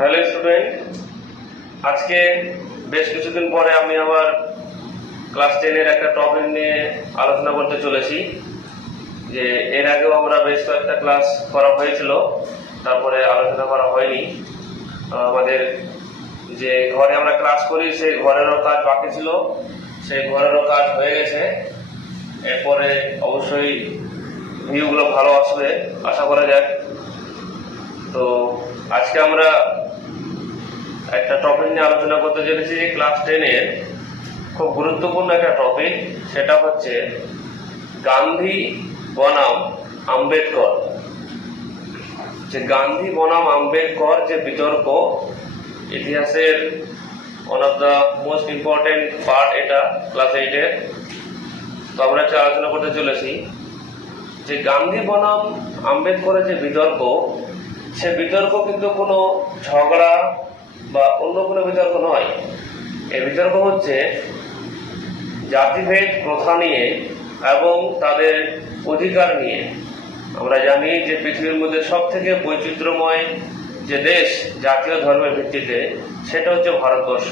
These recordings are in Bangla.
হ্যালো স্টুডেন্ট, আজকে বেশ কিছুদিন পরে আমি আবার ক্লাস 10-এর একটা টপিক নিয়ে আলোচনা করতে চলেছি। যে এর আগেও আমরা বেশ কয়েকটা ক্লাস করা হয়েছিল, তারপরে আলোচনা করা হয়নি। আমাদের যে ঘরে আমরা ক্লাস করি সেই ঘরেরও কাজ বাকি ছিল, সেই ঘরেরও কাজ হয়ে গেছে। এরপরে অবশ্যই ভিউগুলো ভালো আসবে আশা করা যায়। তো আজকে আমরা একটা টপিক নিয়ে আলোচনা করতে চলেছি, যে ক্লাস 10-এর খুব গুরুত্বপূর্ণ একটা টপিক, সেটা হচ্ছে গান্ধী বনাম আম্বেদকর। যে গান্ধী বনাম আম্বেদকর যে বিতর্ক, ইতিহাসের one of the most important part এটা ক্লাস 8-এর। তো আমরা আলোচনা করতে চলেছি যে গান্ধী বনাম আম্বেদকরের যে বিতর্ক, সে বিতর্ক কিন্তু কোনো ঝগড়া বা অন্য কোনো বিতর্ক নয়। এই বিতর্ক হচ্ছে জাতিভেদ প্রথা নিয়ে এবং তাদের অধিকার নিয়ে। আমরা জানি যে পৃথিবীর মধ্যে সব থেকে বৈচিত্র্যময় যে দেশ জাতীয় ধর্মের ভিত্তিতে, সেটা হচ্ছে ভারতবর্ষ।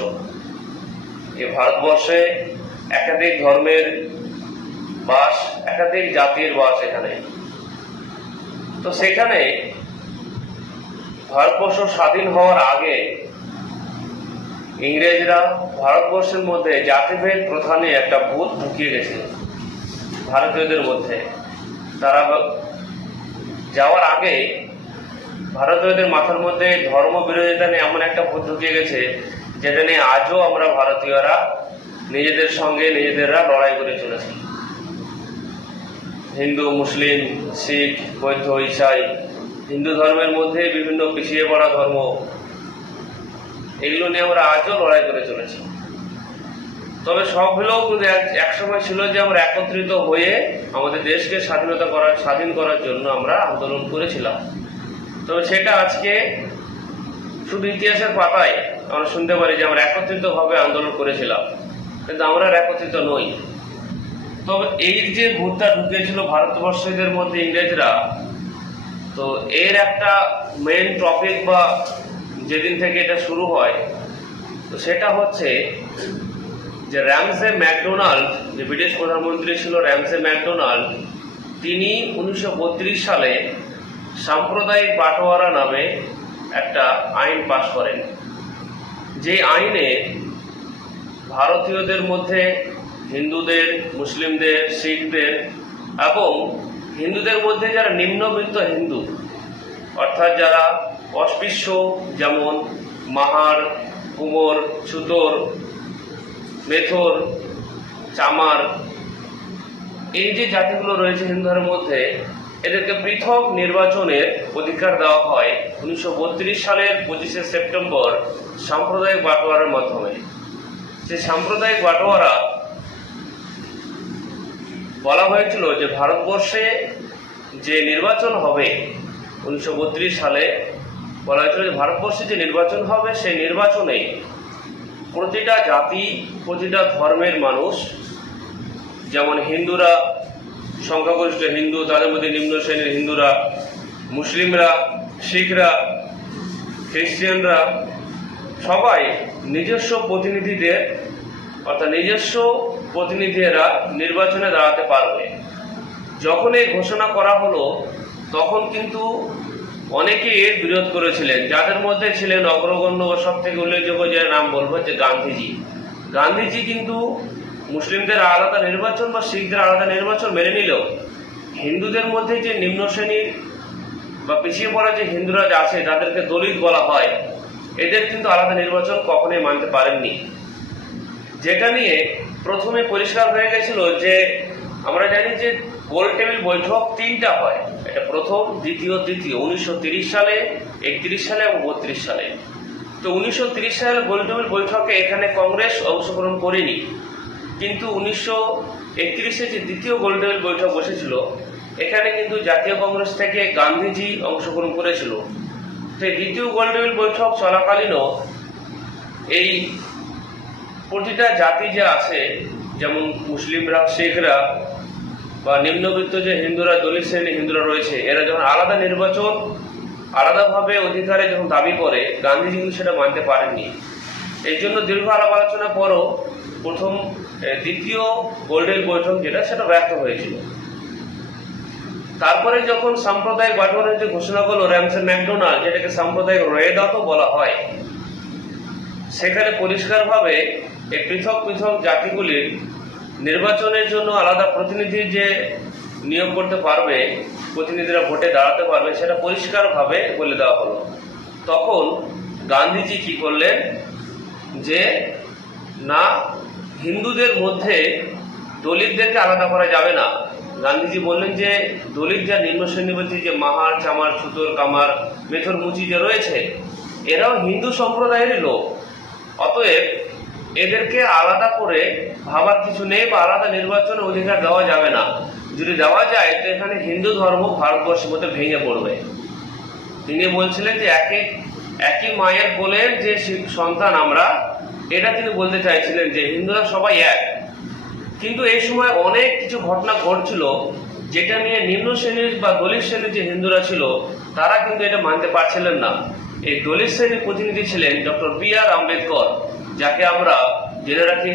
এই ভারতবর্ষে একাধিক ধর্মের বাস, একাধিক জাতির বাস এখানে। তো সেখানে ভারতবর্ষ স্বাধীন হওয়ার আগে ইংরেজরা ভারতবর্ষের মধ্যে জাতিভেদ প্রথা নিয়ে একটা ভূত ঢুকিয়ে গেছিল ভারতীয়দের মধ্যে। তারা যাওয়ার আগে ভারতীয়দের মাথার মধ্যে ধর্ম বিরোধিতা নিয়ে এমন একটা ভূত ঢুকিয়ে গেছে, যেটা নিয়ে আজও আমরা ভারতীয়রা নিজেদের সঙ্গে নিজেদেররা লড়াই করে চলেছি। হিন্দু, মুসলিম, শিখ, বৌদ্ধ, ইসাই, হিন্দু ধর্মের মধ্যে বিভিন্ন পিছিয়ে পড়া ধর্ম, এগুলো নিয়ে আমরা আজও লড়াই করে চলেছি। তবে সব হলেও কিন্তু একসময় ছিল যে আমরা একত্রিত হয়ে আমাদের দেশকে স্বাধীন করার জন্য আমরা আন্দোলন করেছিলাম। তবে সেটা আজকে শুধু ইতিহাসের পাতায় আমরা শুনতে পারি যে আমরা একত্রিতভাবে আন্দোলন করেছিলাম, কিন্তু আমরা একত্রিত নই। তবে এই যে ভূতটা ঢুকেছিল ভারতবর্ষীদের মধ্যে ইংরেজরা, তো এর একটা মেইন টপিক বা যেদিন থেকে এটা শুরু হয়, তো সেটা হচ্ছে যে র্যামসে ম্যাকডোনাল্ড, যে ব্রিটিশ প্রধানমন্ত্রী ছিল র্যামসে ম্যাকডোনাল্ড, তিনি 1932 সালে সাম্প্রদায়িক বাটোয়ারা নামে একটা আইন পাশ করেন। যে আইনে ভারতীয়দের মধ্যে হিন্দুদের, মুসলিমদের, শিখদের এবং হিন্দুদের মধ্যে যারা নিম্নবিত্ত হিন্দু, অর্থাৎ যারা অস্পৃশ্য, যেমন মাহার, কুমোর, ছুতোর, মেথর, চামার, এই যে জাতিগুলো রয়েছে হিন্দুদের মধ্যে, এদেরকে পৃথক নির্বাচনের অধিকার দেওয়া হয় 1932 সালের 25শে সেপ্টেম্বর সাম্প্রদায়িক বাটোয়ারার মাধ্যমে। যে সাম্প্রদায়িক বাটোয়ারা বলা হয়েছিল যে ভারতবর্ষে যে নির্বাচন হবে 1932 সালে, বলা হয়েছিল যে ভারতবর্ষে যে নির্বাচন হবে সেই নির্বাচনে প্রতিটা জাতি, প্রতিটা ধর্মের মানুষ, যেমন হিন্দুরা সংখ্যাগরিষ্ঠ হিন্দু, তাদের মধ্যে নিম্ন শ্রেণীর হিন্দুরা, মুসলিমরা, শিখরা, খ্রিস্টানরা, সবাই নিজস্ব প্রতিনিধিদের, অর্থাৎ নিজস্ব প্রতিনিধিরা নির্বাচনে দাঁড়াতে পারবে। যখন এই ঘোষণা করা হলো, তখন কিন্তু অনেকে এর বিরোধ করেছিলেন, যাদের মধ্যে ছিলেন অগ্রগণ্য বা সব থেকে উল্লেখযোগ্য যে নাম বলবো, যে গান্ধীজি। গান্ধীজি কিন্তু মুসলিমদের আলাদা নির্বাচন বা শিখদের আলাদা নির্বাচন মেনে নিলেও হিন্দুদের মধ্যে যে নিম্ন শ্রেণীর বা পিছিয়ে পড়া যে হিন্দুরা আছে, তাদেরকে দলিত বলা হয়, এদের কিন্তু আলাদা নির্বাচন কখনোই মানতে পারেননি। যেটা নিয়ে প্রথমে পরিষ্কার হয়ে গেছিল যে আমরা জানি যে গোল টেবিল বৈঠক 3টা হয়, এটা প্রথম, দ্বিতীয়, তৃতীয়, 1930 সালে, 31 সালে এবং 32 সালে। তো 1930 সালের গোল টেবিল বৈঠকে এখানে কংগ্রেস অংশগ্রহণ করেনি, কিন্তু 1931-এ যে দ্বিতীয় গোল টেবিল বৈঠক বসেছিল, এখানে কিন্তু জাতীয় কংগ্রেস থেকে গান্ধীজি অংশগ্রহণ করেছিল। তো দ্বিতীয় গোল টেবিল বৈঠক চলাকালীনও এই প্রতিটা জাতি যে আছে, যেমন মুসলিমরা, শিখরা বা নিম্নবিত্ত যে হিন্দুরা, দলিত শ্রেণী হিন্দুরা রয়েছে, এরা যখন আলাদা নির্বাচন আলাদাভাবে অধিকারে যখন দাবি করে, গান্ধীজি কিন্তু সেটা মানতে পারেননি। এই জন্য দীর্ঘ আলাপ আলোচনা পরও দ্বিতীয় গোল্ডেন বৈঠক যেটা, সেটা ব্যর্থ হয়েছিল। তারপরে যখন সাম্প্রদায়িক বাঁটোয়ারার যে ঘোষণা করলো র্যামসে ম্যাকডোনাল্ড, যেটাকে সাম্প্রদায়িক রেদাতও বলা হয়, সেখানে পরিষ্কারভাবে এই পৃথক পৃথক জাতিগুলির নির্বাচনের জন্য আলাদা প্রতিনিধি যে নিয়োগ করতে পারবে, প্রতিনিধিরা ভোটে দাঁড়াতে পারবে, সেটা পরিষ্কারভাবে বলে দেওয়া হলো। তখন গান্ধীজি কি করলেন, যে না, হিন্দুদের মধ্যে দলিতদেরকে আলাদা করা যাবে না। গান্ধীজি বললেন যে দলিত যা নিম্ন শ্রেণীবর্তী, যে মাহার, চামার, ছুতর, কামার, মেথর, মুচি যে রয়েছে, এরাও হিন্দু সম্প্রদায়েরই লোক। অতএব এদেরকে আলাদা করে ভাবার কিছু নেই, বা আলাদা নির্বাচনের অধিকার দেওয়া যাবে না। যদি দেওয়া যায় তো এখানে হিন্দু ধর্ম ভারতবর্ষের মধ্যে ভেঙে পড়বে। তিনি বলছিলেন যে একই মায়ের কোলের যে সন্তান আমরা, এটা তিনি বলতে চাইছিলেন যে হিন্দুরা সবাই এক। কিন্তু এই সময় অনেক কিছু ঘটনা ঘটছিল, যেটা নিয়ে নিম্ন শ্রেণীর বা দলিত শ্রেণীর যে হিন্দুরা ছিল, তারা কিন্তু এটা মানতে পারছিলেন না। এই দলিত শ্রেণীর প্রতিনিধি ছিলেন ডক্টর বি.আর. আম্বেদকর, যাকে আমরা জেনে রাখি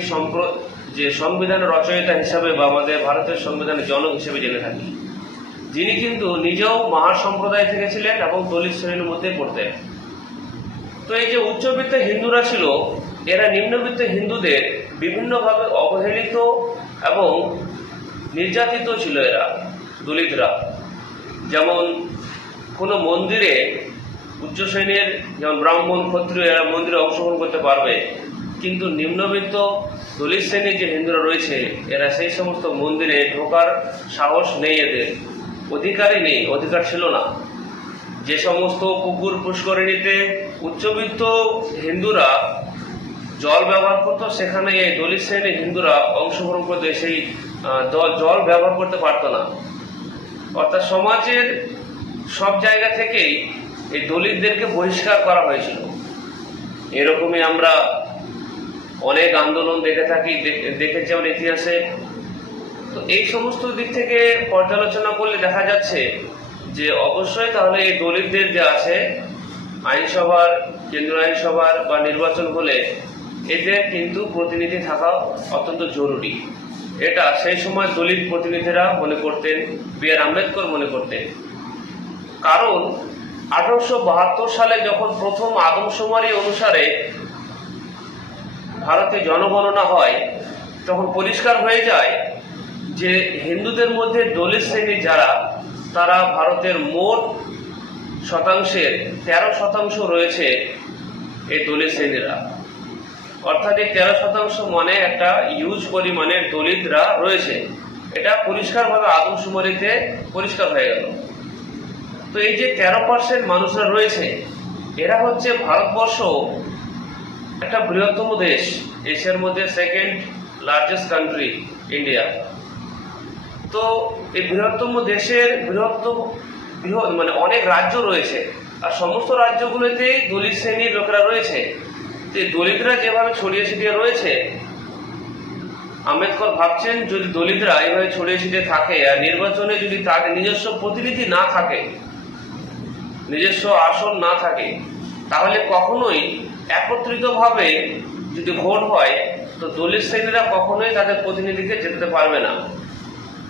যে সংবিধানের রচয়িতা হিসাবে বা আমাদের ভারতের সংবিধানের জনক হিসেবে জেনে থাকি। যিনি কিন্তু নিজেও মাহার সম্প্রদায় থেকে ছিলেন এবং দলিত শ্রেণীর মধ্যে পড়তেন। তো এই যে উচ্চবিত্ত হিন্দুরা ছিল, এরা নিম্নবিত্ত হিন্দুদের বিভিন্নভাবে অবহেলিত এবং নির্যাতিত ছিল। এরা দলিতরা যেমন কোনো মন্দিরে উচ্চ শ্রেণীর, যেমন ব্রাহ্মণ, ক্ষত্রিয়, এরা মন্দিরে অংশগ্রহণ করতে পারবে, কিন্তু নিম্নবিত্ত দলিত শ্রেণীর যে হিন্দুরা রয়েছে, এরা সেই সমস্ত মন্দিরে ঢোকার সাহস নেই, এদের অধিকারই নেই, অধিকার ছিল না। যে সমস্ত পুকুর পুষ্করিণীতে উচ্চবিত্ত হিন্দুরা জল ব্যবহার করতো, সেখানে এই দলিত শ্রেণীর হিন্দুরা অংশগ্রহণ করতে সেই জল ব্যবহার করতে পারতো না। অর্থাৎ সমাজের সব জায়গা থেকেই এই দলিতদেরকে বহিষ্কার করা হয়েছিল। এরকমই আমরা অনেক আন্দোলন দেখেছি আমার ইতিহাসে। তো এই সমস্ত দিক থেকে পর্যালোচনা করলে দেখা যাচ্ছে যে অবশ্যই তাহলে এই দলিতদের যে আছে, আইনসভার, কেন্দ্রীয় আইনসভার বা নির্বাচন হলে এদের কিন্তু প্রতিনিধি থাকা অত্যন্ত জরুরি। এটা সেই সময় দলিত প্রতিনিধিরা মনে করতেন, বি.আর. আম্বেদকর মনে করতেন। কারণ 1872 সালে যখন প্রথম আদমশুমারি অনুসারে ভারতে জনগণনা হয়, তখন পরিষ্কার হয়ে যায় যে হিন্দুদের মধ্যে দলিত শ্রেণী যারা, তারা ভারতের মোট শতাংশের 13% রয়েছে এই দলিত শ্রেণীরা। অর্থাৎ এই 13% মানে একটা হিউজ পরিমাণের দলিতরা রয়েছে। এটা পরিষ্কারভাবে আদমশুমারিতে পরিষ্কার হয়ে গেল। তো এই যে 13% মানুষরা রয়েছে, এরা হচ্ছে ভারতবর্ষ একটা বৃহত্তম দেশ, এশিয়ার মধ্যে সেকেন্ড লার্জেস্ট কান্ট্রি ইন্ডিয়া। তো এই বৃহত্তম দেশের মানে অনেক রাজ্য রয়েছে, আর সমস্ত রাজ্যগুলোতেই দলিত শ্রেণীর লোকেরা রয়েছে। যে দলিতরা যেভাবে ছড়িয়ে ছিটিয়ে রয়েছে, আম্বেদকর ভাবছেন যদি দলিতরা এইভাবে ছড়িয়ে ছিটিয়ে থাকে আর নির্বাচনে যদি তাদের নিজস্ব প্রতিনিধি না থাকে, নিজস্ব আসন না থাকে, তাহলে কখনোই একত্রিতভাবে যদি ভোট হয় তো দলিত শ্রেণীরা কখনোই তাদের প্রতিনিধিকে যেতে পারবে না।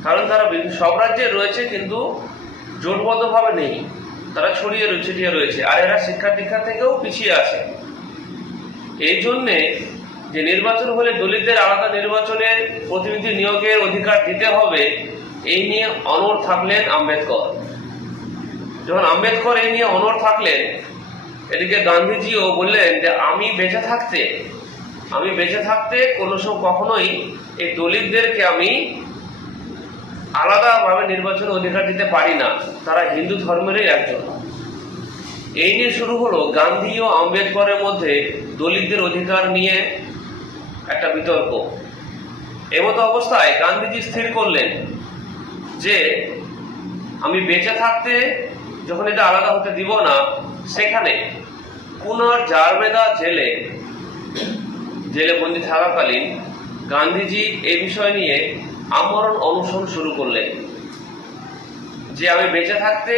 কারণ তারা সব রাজ্যে রয়েছে কিন্তু জোটবদ্ধভাবে নেই, তারা ছড়িয়ে ছিটিয়ে রয়েছে, আর এরা শিক্ষা দীক্ষা থেকেও পিছিয়ে আছে। এই জন্যে যে নির্বাচন হলে দলিতদের আলাদা নির্বাচনে প্রতিনিধি নিয়োগের অধিকার দিতে হবে, এই নিয়ে অনড় থাকলেন আম্বেদকর। যখন আম্বেদকর এই নিয়ে অনড় থাকলেন, এদিকে গান্ধীজিও বললেন যে আমি বেঁচে থাকতে কখনোই এই দলিতদেরকে আমি আলাদাভাবে নির্বাচনের অধিকার দিতে পারি না, তারা হিন্দু ধর্মেরই একজন। এই নিয়ে শুরু হলো গান্ধী ও আম্বেদকরের মধ্যে দলিতদের অধিকার নিয়ে একটা বিতর্ক। এমতো অবস্থায় গান্ধীজি স্থির করলেন যে আমি বেঁচে থাকতে যখন এটা আলাদা হতে দিব না, সেখানে পুনার জারবেদা জেলে বন্দী থাকাকালীন গান্ধীজি এই বিষয় নিয়ে আমরণ অনশন শুরু করলেন যে আমি বেঁচে থাকতে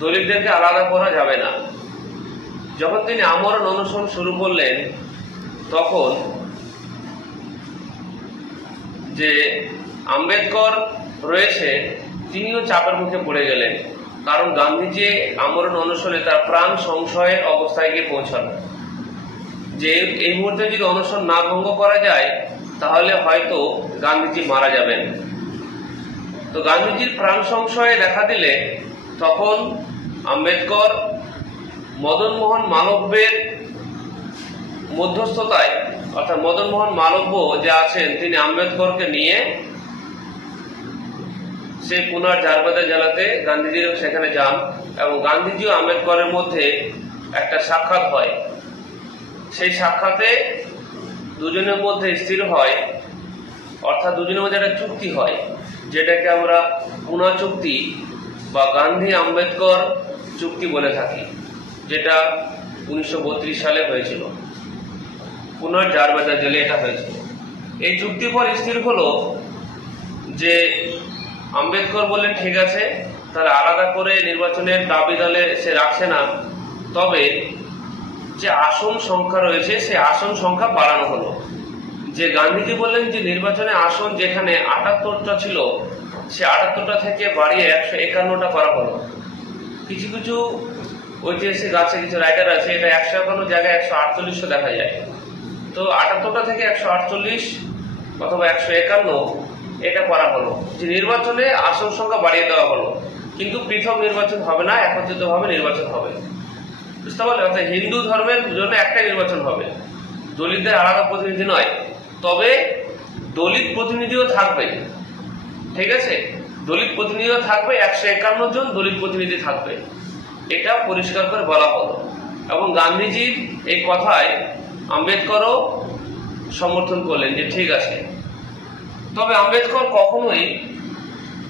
দলিতদেরকে আলাদা করা যাবে না। যখন তিনি আমরণ অনশন শুরু করলেন, তখন যে আম্বেদকর রয়েছে তিনিও চাপের মুখে পড়ে গেলেন, কারণ গান্ধীজি আমরণ অনশনে তার প্রাণ সংশয়ের অবস্থায় গিয়ে পৌঁছান, যে এই মুহূর্তে যদি অনশন না ভঙ্গ করা যায় তাহলে হয়তো গান্ধীজি মারা যাবেন। তো গান্ধীজির প্রাণ সংশয়ে দেখা দিলে তখন আম্বেদকর মদন মোহন মালব্যের মধ্যস্থতায়, অর্থাৎ মদন মোহন মালব্য যে আছেন তিনি আম্বেদকরকে নিয়ে সেই পুনার জারবাদা জেলাতে গান্ধীজিও সেখানে যান এবং গান্ধীজি ও আম্বেদকরের মধ্যে একটা সাক্ষাৎ হয়। সেই সাক্ষাতে দুজনের মধ্যে স্থির হয়, অর্থাৎ দুজনের মধ্যে একটা চুক্তি হয়, যেটাকে আমরা পুনা চুক্তি বা গান্ধী আম্বেদকর চুক্তি বলে থাকি, যেটা 1932 সালে হয়েছিল। পুনার জারবাদা জেলে এটা হয়েছিল। এই চুক্তির পর স্থির হলো যে আম্বেদকর বললেন ঠিক আছে, তাহলে আলাদা করে নির্বাচনের দাবি দলে সে রাখছে না, তবে যে আসন সংখ্যা রয়েছে সে আসন সংখ্যা বাড়ানো হলো। যে গান্ধীজি বললেন যে নির্বাচনে আসন যেখানে 78টা ছিল সে 78টা থেকে বাড়িয়ে 151টা করা হলো। কিছু কিছু ঐতিহাসিক আছে, কিছু রাইটার আছে, এটা 151 জায়গায় 148 দেখা যায়। তো 78টা থেকে 148 অথবা 151 এটা করা হলো, যে নির্বাচনে আসন সংখ্যা বাড়িয়ে দেওয়া হলো, কিন্তু পৃথক নির্বাচন হবে না, একত্রিতভাবে নির্বাচন হবে। বুঝতে পারলে? অর্থাৎ হিন্দু ধর্মের জন্য একটাই নির্বাচন হবে, দলিতদের আলাদা প্রতিনিধি নয়। তবে দলিত প্রতিনিধিও থাকবে, ঠিক আছে, দলিত প্রতিনিধিও থাকবে, 151 জন দলিত প্রতিনিধি থাকবে, এটা পরিষ্কার করে বলা হলো। এবং গান্ধীজির এই কথায় আম্বেদকরও সমর্থন করলেন যে ঠিক আছে। তবে আম্বেদকর কখনোই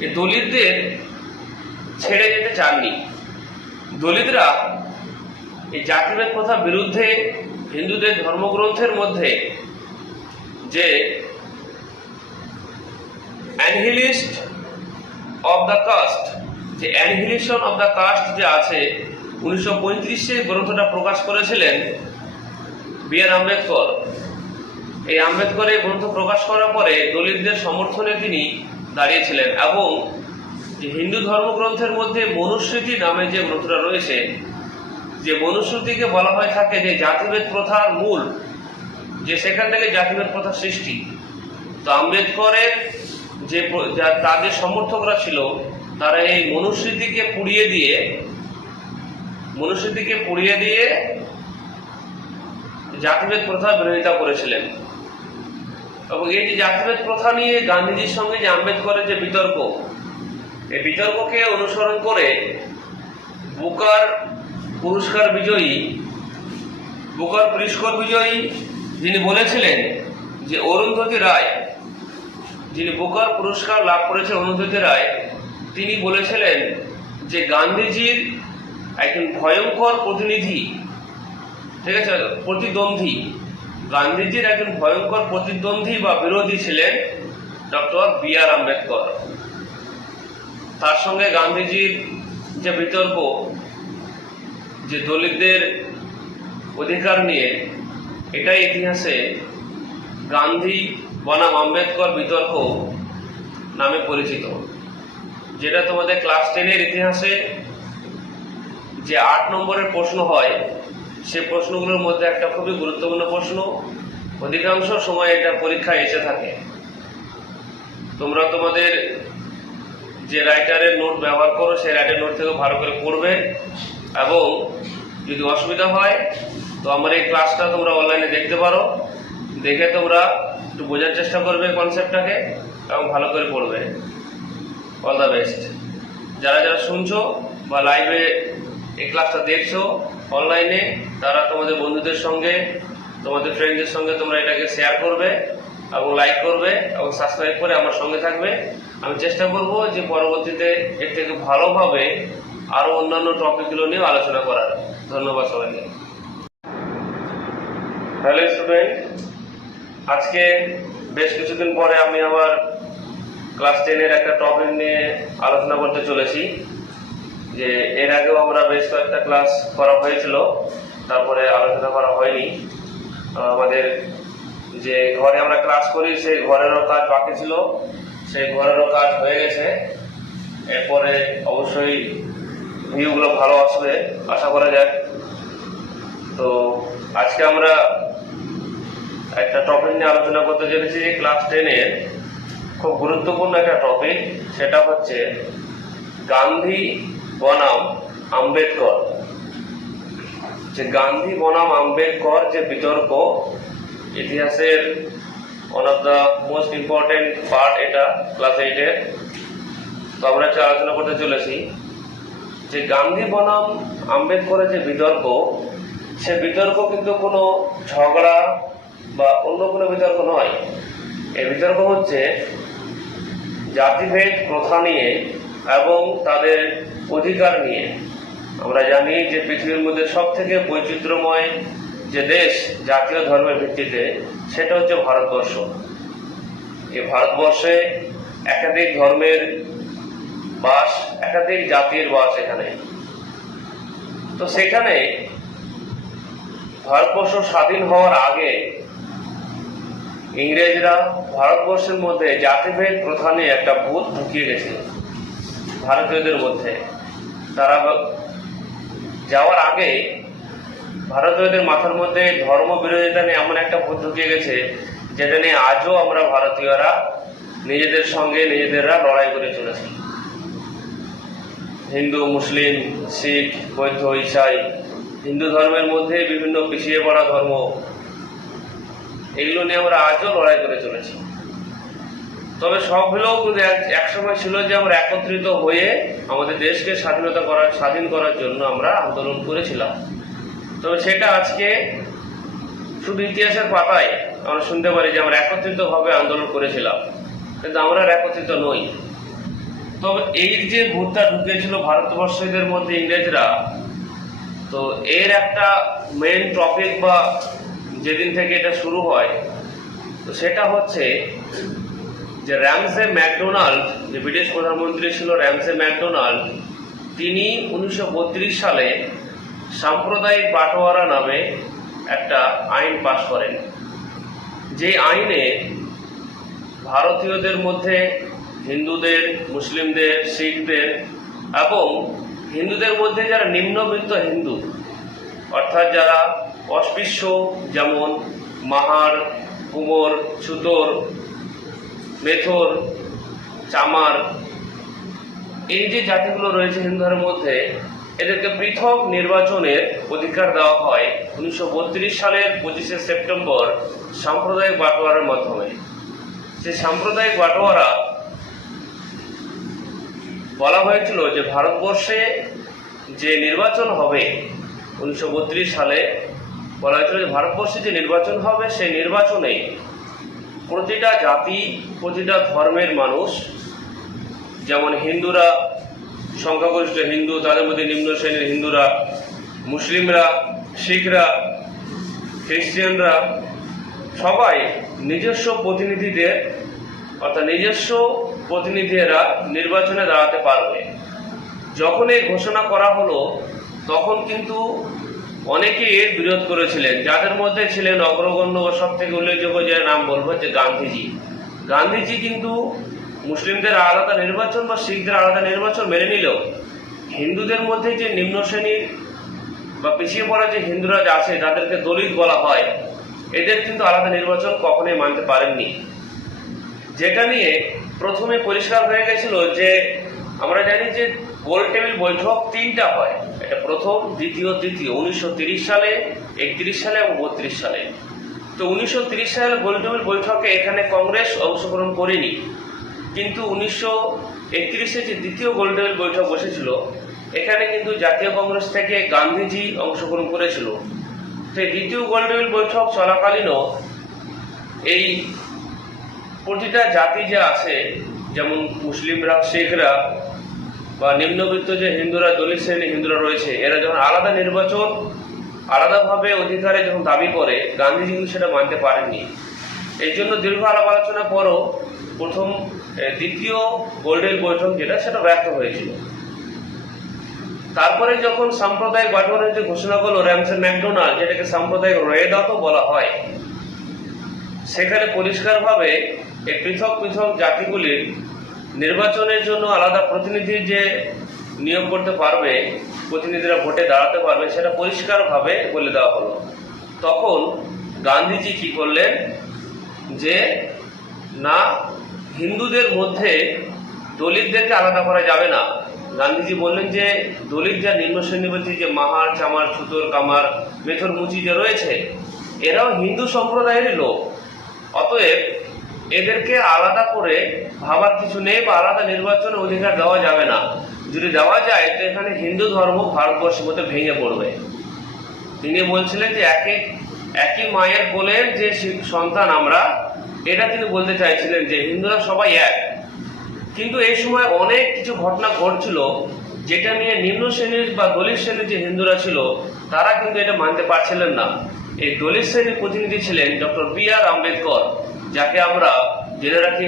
এই দলিতদের ছেড়ে যেতে চাননি। দলিতরা এই জাতিভেদ প্রথার বিরুদ্ধে হিন্দুদের ধর্মগ্রন্থের মধ্যে যে অ্যানহিলিস্ট অফ দ্য কাস্ট, যে অ্যানহিলিশন অফ দ্য কাস্ট যে আছে, 1935 গ্রন্থটা প্রকাশ করেছিলেন বি.আর. আম্বেদকর। এই আম্বেদকর এই গ্রন্থ প্রকাশ করার পরে দলিতদের সমর্থনে তিনি দাঁড়িয়েছিলেন, এবং যে হিন্দু ধর্মগ্রন্থের মধ্যে মনুস্মৃতি নামে যে গ্রন্থটা রয়েছে, যে মনুস্মৃতিকে বলা হয়ে থাকে যে জাতিভেদ প্রথার মূল, যে সেখান থেকে জাতিভেদ প্রথার সৃষ্টি। তো আম্বেদকরের যে তাদের সমর্থকরা ছিল তারা এই মনুস্মৃতিকে পুড়িয়ে দিয়ে জাতিভেদ প্রথার বিরোধিতা করেছিলেন। এবং এই যে জাতিভেদ প্রথা নিয়ে গান্ধীজির সঙ্গে যে আম্বেদকরের যে বিতর্ক, এই বিতর্ককে অনুসরণ করে বুকার পুরস্কার বিজয়ী যিনি বলেছিলেন যে অরুন্ধতী রায়, যিনি বুকার পুরস্কার লাভ করেছেন অরুন্ধতী রায়, তিনি বলেছিলেন যে গান্ধীজির একজন ভয়ঙ্কর প্রতিনিধি, ঠিক আছে, প্রতিদ্বন্দ্বী, গান্ধীজির একজন ভয়ঙ্কর প্রতিদ্বন্দ্বী বা বিরোধী ছিলেন ডক্টর বি.আর. আম্বেদকর। তার সঙ্গে গান্ধীজির যে বিতর্ক, যে দলিতদের অধিকার নিয়ে, এটাই ইতিহাসে গান্ধী বনাম আম্বেদকর বিতর্ক নামে পরিচিত। যেটা তোমাদের ক্লাস 10-এর ইতিহাসে যে 8 নম্বরের প্রশ্ন হয়, সে প্রশ্নগুলোর মধ্যে একটা খুবই গুরুত্বপূর্ণ প্রশ্ন, অধিকাংশ সময় এটা পরীক্ষায় এসে থাকে। তোমরা তোমাদের যে রাইটারের নোট ব্যবহার করো সেই রাইটার নোট থেকে ভালো করে পড়বে, এবং যদি অসুবিধা হয় তো আমার এই ক্লাসটা তোমরা অনলাইনে দেখতে পারো, দেখে তোমরা একটু বোঝার চেষ্টা করবে কনসেপ্টটাকে এবং ভালো করে পড়বে। All the best. যারা যারা শুনছো বা লাইভে এই ক্লাসটা দেখছো অনলাইনে, তারা তোমাদের বন্ধুদের সঙ্গে, তোমাদের ফ্রেন্ডদের সঙ্গে তোমরা এটাকে শেয়ার করবে এবং লাইক করবে এবং সাবস্ক্রাইব করে আমার সঙ্গে থাকবে। আমি চেষ্টা করব যে পরবর্তীতে এর থেকে ভালোভাবে আরো অন্যান্য টপিকগুলো নিয়ে আলোচনা করার। ধন্যবাদ সবাইকে। হ্যালো স্টুডেন্ট, আজকে বেশ কিছুদিন পরে আমি আবার ক্লাস 10-এর একটা টপিক নিয়ে আলোচনা করতে চলেছি। যে এর আগেও আমরা বেশ কয়েকটা ক্লাস করা হয়েছিল, তারপরে আলোচনা করা হয়নি। আমাদের যে ঘরে আমরা ক্লাস করি সেই ঘরেরও কাজ বাকি ছিল, সেই ঘরেরও কাজ হয়ে গেছে। এরপরে অবশ্যই ভিউগুলো ভালো আসবে আশা করা যায়। তো আজকে আমরা একটা টপিক নিয়ে আলোচনা করতে চলেছি, যে ক্লাস 10-এর খুব গুরুত্বপূর্ণ একটা টপিক, সেটা হচ্ছে গান্ধী বনাম আম্বেদকর। যে গান্ধী বনাম আম্বেদকর যে বিতর্ক, ইতিহাসের one of the most important part এটা ক্লাস 8-এর। তো আমরা আলোচনা করতে চলেছি যে গান্ধী বনাম আম্বেদকরের যে বিতর্ক, সে বিতর্ক কিন্তু কোনো ঝগড়া বা অন্য কোনো বিতর্ক নয়। এই বিতর্ক হচ্ছে জাতিভেদ প্রথা নিয়ে এবং তাদের অধিকার নিয়ে। আমরা জানি যে পৃথিবীর মধ্যে সব থেকে বৈচিত্র্যময় যে দেশ জাতীয় ধর্মের ভিত্তিতে, সেটা হচ্ছে ভারতবর্ষ। এই ভারতবর্ষে একাধিক ধর্মের বাস, একাধিক জাতির বাস এখানে। তো সেখানে ভারতবর্ষ স্বাধীন হওয়ার আগে ইংরেজরা ভারতবর্ষের মধ্যে জাতিভেদ প্রথা নিয়ে একটা ভূত ঢুকিয়ে গেছিল ভারতীয়দের মধ্যে। তারা যাওয়ার আগে ভারতীয়দের মাথার মধ্যে ধর্ম বিরোধিতা নিয়ে এমন একটা ভূত ঢুকিয়ে গেছে, যেটা নিয়ে আজও আমরা ভারতীয়রা নিজেদের সঙ্গে নিজেদেররা লড়াই করে চলেছি। হিন্দু, মুসলিম, শিখ, বৌদ্ধ, ইসাই, হিন্দু ধর্মের মধ্যে বিভিন্ন পিছিয়ে পড়া ধর্ম, এগুলো নিয়ে আমরা আজও লড়াই করে চলেছি। তবে সব হলেও একসময় ছিল যে আমরা একত্রিত হয়ে আমাদের দেশকে স্বাধীন করার জন্য আমরা আন্দোলন করেছিলাম। তবে সেটা আজকে শুধু ইতিহাসের পাতায় আমরা শুনতে পারি যে আমরা একত্রিতভাবে আন্দোলন করেছিলাম, কিন্তু আমরা একত্রিত নই। তবে এই যে ভূতটা ঢুকেছিল ভারতবর্ষীদের মধ্যে ইংরেজরা, তো এর একটা মেইন টপিক বা যেদিন থেকে এটা শুরু হয়, তো সেটা হচ্ছে যে র্যামসে ম্যাকডোনাল্ড, যে ব্রিটিশ প্রধানমন্ত্রী ছিল র্যামসে ম্যাকডোনাল্ড, তিনি 1932 সালে সাম্প্রদায়িক বাটোয়ারা নামে একটা আইন পাশ করেন। যে আইনে ভারতীয়দের মধ্যে হিন্দুদের, মুসলিমদের, শিখদের এবং হিন্দুদের মধ্যে যারা নিম্নবিত্ত হিন্দু, অর্থাৎ যারা অস্পৃশ্য, যেমন মাহার, কুমোর, ছুতোর, মেথর, চামার, এই যে জাতিগুলো রয়েছে হিন্দুদের মধ্যে, এদেরকে পৃথক নির্বাচনের অধিকার দেওয়া হয় 1932 সালের 25শে সেপ্টেম্বর সাম্প্রদায়িক বাটোয়ারার মাধ্যমে। সেই সাম্প্রদায়িক বাটোয়ারা বলা হয়েছিল যে ভারতবর্ষে যে নির্বাচন হবে 1932 সালে, বলা হয়েছিল যে ভারতবর্ষে যে নির্বাচন হবে সেই নির্বাচনে প্রতিটা জাতি, প্রতিটা ধর্মের মানুষ, যেমন হিন্দুরা সংখ্যাগরিষ্ঠ হিন্দু, তাদের মধ্যে নিম্ন শ্রেণীর হিন্দুরা, মুসলিমরা, শিখরা, খ্রিস্টানরা, সবাই নিজস্ব প্রতিনিধিদের, অর্থাৎ নিজস্ব প্রতিনিধিরা নির্বাচনে দাঁড়াতে পারবে। যখন এই ঘোষণা করা হলো, তখন কিন্তু অনেকে এর বিরোধ করেছিলেন, যাদের মধ্যে ছিলেন অগ্রগণ্য বা সব থেকে উল্লেখযোগ্য যে নাম বলবো যে গান্ধীজি। গান্ধীজি কিন্তু মুসলিমদের আলাদা নির্বাচন বা শিখদের আলাদা নির্বাচন মেনে নিলেও হিন্দুদের মধ্যে যে নিম্ন শ্রেণীর বা পিছিয়ে পড়া যে হিন্দুরা আছে, তাদেরকে দলিত বলা হয়, এদের কিন্তু আলাদা নির্বাচন কখনোই মানতে পারেননি। যেটা নিয়ে প্রথমে পরিষ্কার হয়ে গেছিল যে আমরা জানি যে গোল টেবিল বৈঠক 3টা হয়, এটা প্রথম, দ্বিতীয়, তৃতীয়, 1930 সালে, 31 সালে এবং 32 সালে। তো 1930 সালের গোল টেবিল বৈঠকে এখানে কংগ্রেস অংশগ্রহণ করেনি, কিন্তু 1931-এ যে দ্বিতীয় গোল টেবিল বৈঠক বসেছিল, এখানে কিন্তু জাতীয় কংগ্রেস থেকে গান্ধীজি অংশগ্রহণ করেছিল। তো দ্বিতীয় গোল টেবিল বৈঠক চলাকালীনও এই প্রতিটা জাতি যে আছে, যেমন মুসলিমরা, শিখরা বা নিম্নবিত্ত যে হিন্দুরা, দলিত শ্রেণী হিন্দুরা রয়েছে, এরা যখন আলাদা নির্বাচন, আলাদাভাবে অধিকারে যখন দাবি করে, গান্ধীজি কিন্তু সেটা মানতে পারেননি। এই জন্য দীর্ঘ আলাপ আলোচনা পরও দ্বিতীয় গোল্ডেন বৈঠক যেটা, সেটা ব্যর্থ হয়েছিল। তারপরে যখন সাম্প্রদায়িক বাটোয়ারের যে ঘোষণা করলো র্যামসে ম্যাকডোনাল্ড, যেটাকে সাম্প্রদায়িক রেদাও বলা হয়, সেখানে পরিষ্কারভাবে এই পৃথক পৃথক জাতিগুলির নির্বাচনের জন্য আলাদা প্রতিনিধি যে নিয়োগ করতে পারবে, প্রতিনিধিরা ভোটে দাঁড়াতে পারবে, সেটা পরিষ্কারভাবে বলে দেওয়া হলো। তখন গান্ধীজি কি করলেন যে না, হিন্দুদের মধ্যে দলিতদেরকে আলাদা করা যাবে না। গান্ধীজি বললেন যে দলিত যা নিম্ন শ্রেণীবর্তী, যে মাহার, চামার, ছুতর, কামার, মেথর, মুচি যে রয়েছে, এরাও হিন্দু সম্প্রদায়েরই লোক। অতএব এদেরকে আলাদা করে ভাবার কিছু নেই বা আলাদা নির্বাচনের অধিকার দেওয়া যাবে না। যদি দেওয়া যায় তো এখানে হিন্দু ধর্ম ভারতবর্ষের মধ্যে ভেঙে পড়বে। তিনি বলছিলেন যে একই মায়ের কোলের যে সন্তান আমরা, এটা তিনি বলতে চাইছিলেন যে হিন্দুরা সবাই এক। কিন্তু এই সময় অনেক কিছু ঘটনা ঘটছিল যেটা নিয়ে নিম্ন শ্রেণীর বা দলিত শ্রেণীর যে হিন্দুরা ছিল তারা কিন্তু এটা মানতে পারছিলেন না। এই দলিত শ্রেণীর প্রতিনিধি ছিলেন ডক্টর বি.আর. আম্বেদকর, যাকে আমরা জেনে রাখি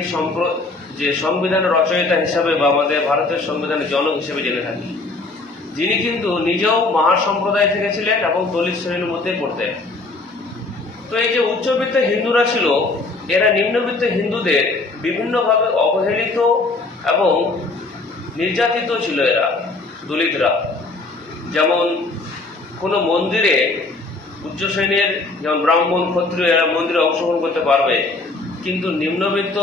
যে সংবিধানের রচয়িতা হিসাবে বা আমাদের ভারতের সংবিধানের জনক হিসেবে জেনে থাকি, যিনি কিন্তু নিজেও মাহার সম্প্রদায় থেকে ছিলেন এবং দলিত শ্রেণীর মধ্যে পড়তেন। তো এই যে উচ্চবিত্ত হিন্দুরা ছিল, এরা নিম্নবিত্ত হিন্দুদের বিভিন্নভাবে অবহেলিত এবং নির্যাতিত ছিল। এরা দলিতরা যেমন কোনো মন্দিরে উচ্চ শ্রেণীর, যেমন ব্রাহ্মণ, ক্ষত্রিয়, এরা মন্দিরে অংশগ্রহণ করতে পারবে, কিন্তু নিম্নবিত্ত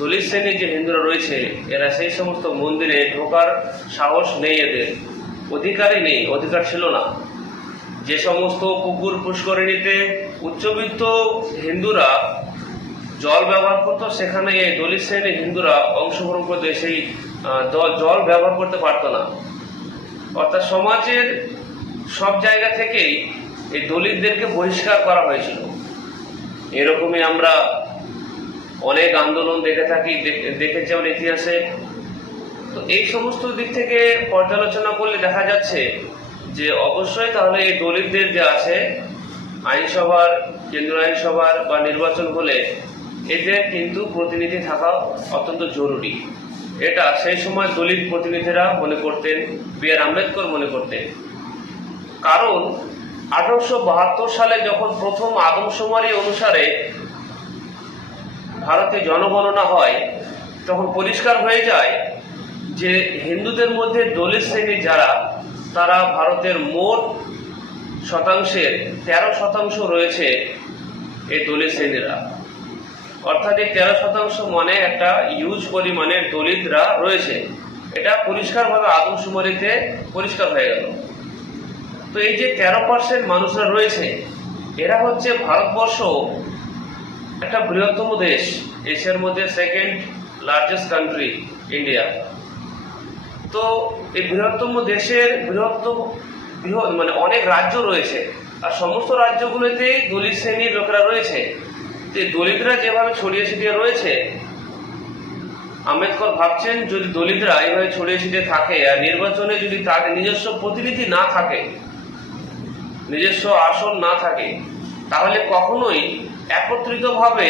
দলিত শ্রেণীর যে হিন্দুরা রয়েছে এরা সেই সমস্ত মন্দিরে ঢোকার সাহস নেই, এদের অধিকারই নেই, অধিকার ছিল না। যে সমস্ত পুকুর পুষ্করিণীতে উচ্চবিত্ত হিন্দুরা জল ব্যবহার করতো, সেখানে এই দলিত শ্রেণীর হিন্দুরা অংশগ্রহণ করতে সেই জল ব্যবহার করতে পারতো না। অর্থাৎ সমাজের সব জায়গা থেকেই এই দলিতদেরকে বহিষ্কার করা হয়েছিল। এরকমই আমরা অনেক আন্দোলন দেখেছি আমার ইতিহাসে। তো এই সমস্ত দিক থেকে পর্যালোচনা করলে দেখা যাচ্ছে যে অবশ্যই তাহলে এই দলিতদের যে আছে আইনসভার, কেন্দ্রীয় আইনসভার বা নির্বাচন হলে এদের কিন্তু প্রতিনিধি থাকা অত্যন্ত জরুরি। এটা সেই সময় দলিত প্রতিনিধিরা মনে করতেন, বি.আর. আম্বেদকর মনে করতেন। কারণ 1872 সালে যখন প্রথম আদমশুমারি অনুসারে ভারতে জনগণনা হয়, তখন পরিষ্কার হয়ে যায় যে হিন্দুদের মধ্যে দলিত শ্রেণী যারা, তারা ভারতের মোট শতাংশের 13% রয়েছে এই দলিত শ্রেণীরা। অর্থাৎ এই 13% মানে একটা হিউজ পরিমাণের দলিতরা রয়েছে। এটা পরিষ্কারভাবে আদমশুমারিতে পরিষ্কার হয়ে গেল। তো এই যে 13% মানুষরা রয়েছে, এরা হচ্ছে ভারতবর্ষ একটা বৃহত্তম দেশ, এশিয়ার মধ্যে সেকেন্ড লার্জেস্ট কান্ট্রি ইন্ডিয়া। তো এই বৃহত্তম দেশের মানে অনেক রাজ্য রয়েছে, আর সমস্ত রাজ্যগুলোতেই দলিত শ্রেণীর লোকেরা রয়েছে। যে দলিতরা যেভাবে ছড়িয়ে ছিটিয়ে রয়েছে, আম্বেদকর ভাবছেন যদি দলিতরা এইভাবে ছড়িয়ে ছিটিয়ে থাকে আর নির্বাচনে যদি তাদের নিজস্ব প্রতিনিধি না থাকে, নিজস্ব আসন না থাকে, তাহলে কখনোই একত্রিতভাবে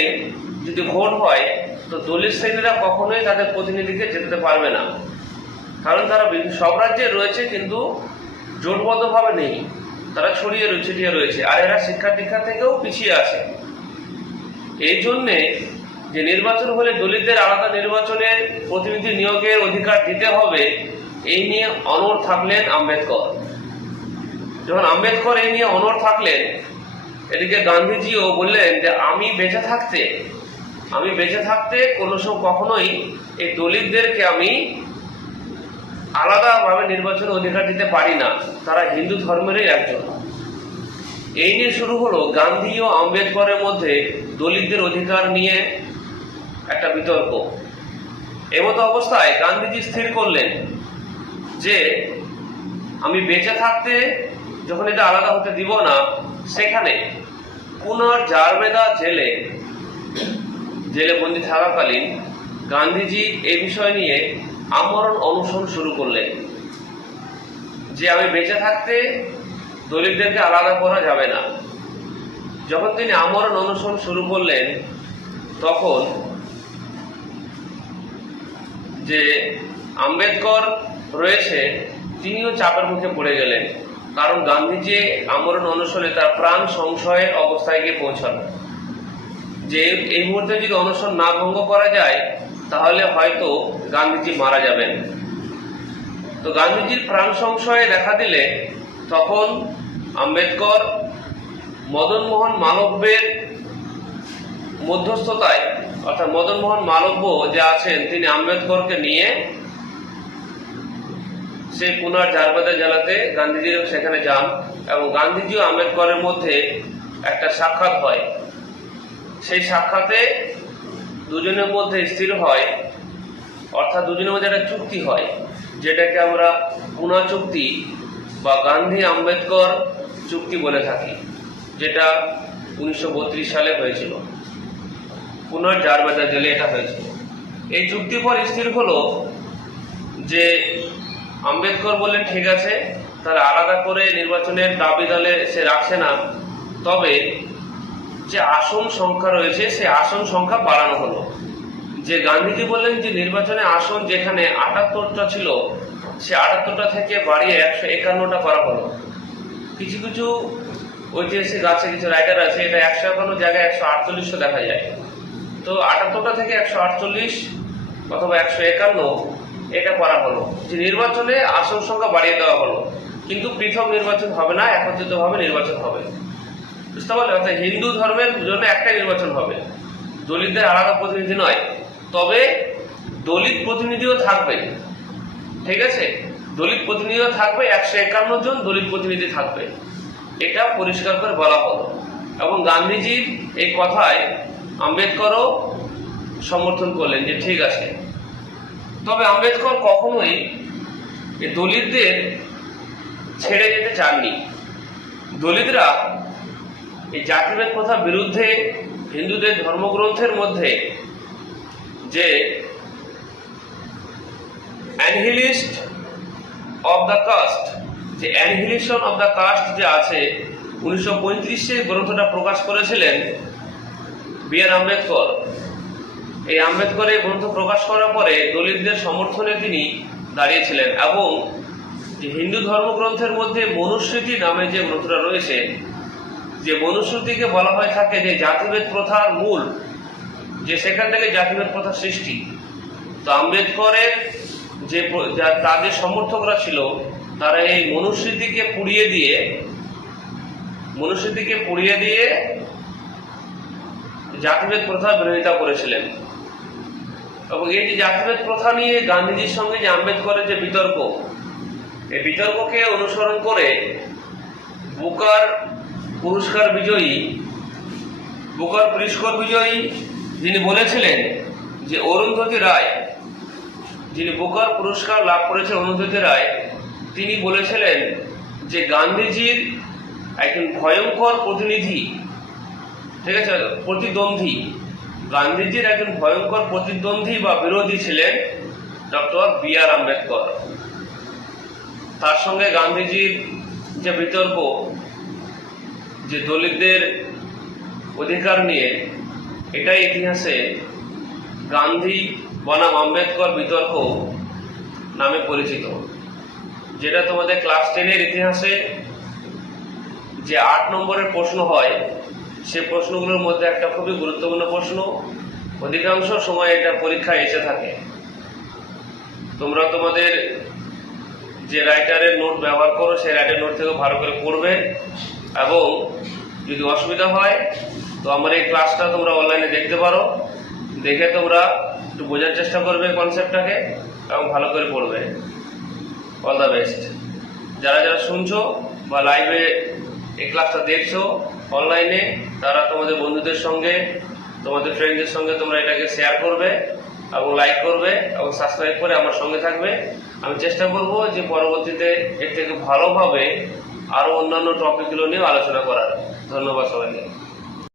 যদি ভোট হয় তো দলিত শ্রেণীরা কখনোই তাদের প্রতিনিধিকে যেতে পারবে না। কারণ তারা সব রাজ্যে রয়েছে কিন্তু জোটবদ্ধভাবে নেই, তারা ছড়িয়ে ছিটিয়ে রয়েছে, আর এরা শিক্ষা দীক্ষা থেকেও পিছিয়ে আছে। এই জন্যে যে নির্বাচন হলে দলিতদের আলাদা নির্বাচনে প্রতিনিধি নিয়োগের অধিকার দিতে হবে, এই নিয়ে অনড় থাকলেন আম্বেদকর। যখন আম্বেদকর এই নিয়ে অনড় থাকলেন, এদিকে গান্ধীজিও বললেন যে আমি বেঁচে থাকতে কখনোই এই দলিতদেরকে আমি আলাদাভাবে নির্বাচনের অধিকার দিতে পারি না, তারা হিন্দু ধর্মেরই একজন। এই নিয়ে শুরু হলো গান্ধী ও আম্বেদকরের মধ্যে দলিতদের অধিকার নিয়ে একটা বিতর্ক। এমতো অবস্থায় গান্ধীজি স্থির করলেন যে আমি বেঁচে থাকতে যখন এটা আলাদা হতে দিব না, সেখানে পুনার জারবেদা জেলে বন্দী থাকাকালীন গান্ধীজি এই বিষয় নিয়ে আমরণ অনশন শুরু করলেন যে আমি বেঁচে থাকতে দলিতদেরকে আলাদা করা যাবে না। যখন তিনি আমরণ অনশন শুরু করলেন, তখন যে আম্বেদকর রয়েছে তিনিও চাপের মুখে পড়ে গেলেন, কারণ গান্ধী যে আমরণ অনশনে তার প্রাণ সংশয়ের অবস্থায় গিয়ে পৌঁছান, যে এই মুহূর্তে যদি অনশন না ভঙ্গ করা যায় তাহলে হয়তো গান্ধীজি মারা যাবেন। তো গান্ধীজির প্রাণ সংশয়ে দেখা দিলে তখন আম্বেদকর মদন মোহন মালব্যের মধ্যস্থতায়, অর্থাৎ মদন মোহন মালব্য যে আছেন তিনি আম্বেদকরকে নিয়ে সেই পুনার জারবাদা জেলাতে গান্ধীজিও সেখানে যান এবং গান্ধীজি ও আম্বেদকরের মধ্যে একটা সাক্ষাৎ হয়। সেই সাক্ষাতে দুজনের মধ্যে স্থির হয়, অর্থাৎ দুজনের মধ্যে একটা চুক্তি হয়, যেটাকে আমরা পুনা চুক্তি বা গান্ধী আম্বেদকর চুক্তি বলে থাকি, যেটা 1932 সালে হয়েছিল, পুনার জারবাদা জেলে এটা হয়েছিল। এই চুক্তির পর স্থির হলো যে আম্বেদকর বললেন ঠিক আছে, তাহলে আলাদা করে নির্বাচনের দাবি দলে সে রাখছে না, তবে যে আসন সংখ্যা রয়েছে সেই আসন সংখ্যা বাড়ানো হলো। যে গান্ধীজি বললেন যে নির্বাচনে আসন যেখানে 78টা ছিল সে 78টা থেকে বাড়িয়ে 151টা করা হলো। কিছু কিছু ঐতিহাসিক আছে, কিছু রাইটার আছে, এটা 151 জায়গায় 148 দেখা যায়। তো 78টা থেকে 148 অথবা 151 এটা করা হলো, যে নির্বাচনে আসন সংখ্যা বাড়িয়ে দেওয়া হলো, কিন্তু পৃথক নির্বাচন হবে না, একত্রিতভাবে নির্বাচন হবে। বুঝতে পারলে? অর্থাৎ হিন্দু ধর্মের জন্য একটা নির্বাচন হবে, দলিতদের আলাদা প্রতিনিধি নয়, তবে দলিত প্রতিনিধিও থাকবে। ঠিক আছে, দলিত প্রতিনিধিও থাকবে, 151 জন দলিত প্রতিনিধি থাকবে, এটা পরিষ্কার করে বলা হলো। এবং গান্ধীজির এই কথায় আম্বেদকরও সমর্থন করলেন যে ঠিক আছে। তবে আম্বেদকর কখনোই এই দলিতদের ছেড়ে যেতে চাননি। দলিতরা এই জাতিভেদ প্রথার বিরুদ্ধে হিন্দুদের ধর্মগ্রন্থের মধ্যে যে অ্যানহিলিস্ট অফ দ্য কাস্ট, যে অ্যানহিলিশন অফ দ্য কাস্ট যে আছে, 1935 গ্রন্থটা প্রকাশ করেছিলেন বি.আর. আম্বেদকর। এই আম্বেদকর এই গ্রন্থ প্রকাশ করার পরে দলিতদের সমর্থনে তিনি দাঁড়িয়েছিলেন, এবং যে হিন্দু ধর্মগ্রন্থের মধ্যে মনুস্মৃতি নামে যে গ্রন্থটা রয়েছে, যে মনুস্মৃতিকে বলা হয়ে থাকে যে জাতিভেদ প্রথার মূল, যে সেখান থেকে জাতিভেদ প্রথার সৃষ্টি। তো আম্বেদকরের যে তাদের সমর্থকরা ছিল তারা এই মনুস্মৃতিকে পুড়িয়ে দিয়ে জাতিভেদ প্রথার বিরোধিতা করেছিলেন। এবং এই যে জাতিভেদ প্রথা নিয়ে গান্ধীজির সঙ্গে যে আম্বেদকরের যে বিতর্ক, এই বিতর্ককে অনুসরণ করে বুকার পুরস্কার বিজয়ী যিনি বলেছিলেন যে অরুন্ধতী রায়, যিনি বুকার পুরস্কার লাভ করেছেন অরুন্ধতী রায়, তিনি বলেছিলেন যে গান্ধীজির একজন ভয়ঙ্কর প্রতিনিধি, ঠিক আছে, প্রতিদ্বন্দ্বী, গান্ধীজির একজন ভয়ঙ্কর প্রতিদ্বন্দ্বী বা বিরোধী ছিলেন ডক্টর বি.আর. আম্বেদকর। তার সঙ্গে গান্ধীজির যে বিতর্ক, যে দলিতদের অধিকার নিয়ে, এটাই ইতিহাসে গান্ধী বনাম আম্বেদকর বিতর্ক নামে পরিচিত। যেটা তোমাদের ক্লাস 10-এর ইতিহাসে যে 8 নম্বরের প্রশ্ন হয়, সে প্রশ্নগুলোর মধ্যে একটা খুবই গুরুত্বপূর্ণ প্রশ্ন, অধিকাংশ সময় এটা পরীক্ষায় এসে থাকে। তোমরা তোমাদের যে রাইটারের নোট ব্যবহার করো সেই রাইটার নোট থেকে ভালো করে পড়বে, এবং যদি অসুবিধা হয় তো আমার এই ক্লাসটা তোমরা অনলাইনে দেখতে পারো, দেখে তোমরা একটু বোঝার চেষ্টা করবে কনসেপ্টটাকে এবং ভালো করে পড়বে। All the best. যারা যারা শুনছো বা লাইভে এই ক্লাসটা দেখছো অনলাইনে, তারা তোমাদের বন্ধুদের সঙ্গে, তোমাদের ফ্রেন্ডদের সঙ্গে তোমরা এটাকে শেয়ার করবে এবং লাইক করবে এবং সাবস্ক্রাইব করে আমার সঙ্গে থাকবে। আমি চেষ্টা করব যে পরবর্তীতে এর থেকে ভালোভাবে আরো অন্যান্য টপিকগুলো নিয়ে আলোচনা করার। ধন্যবাদ সবাইকে।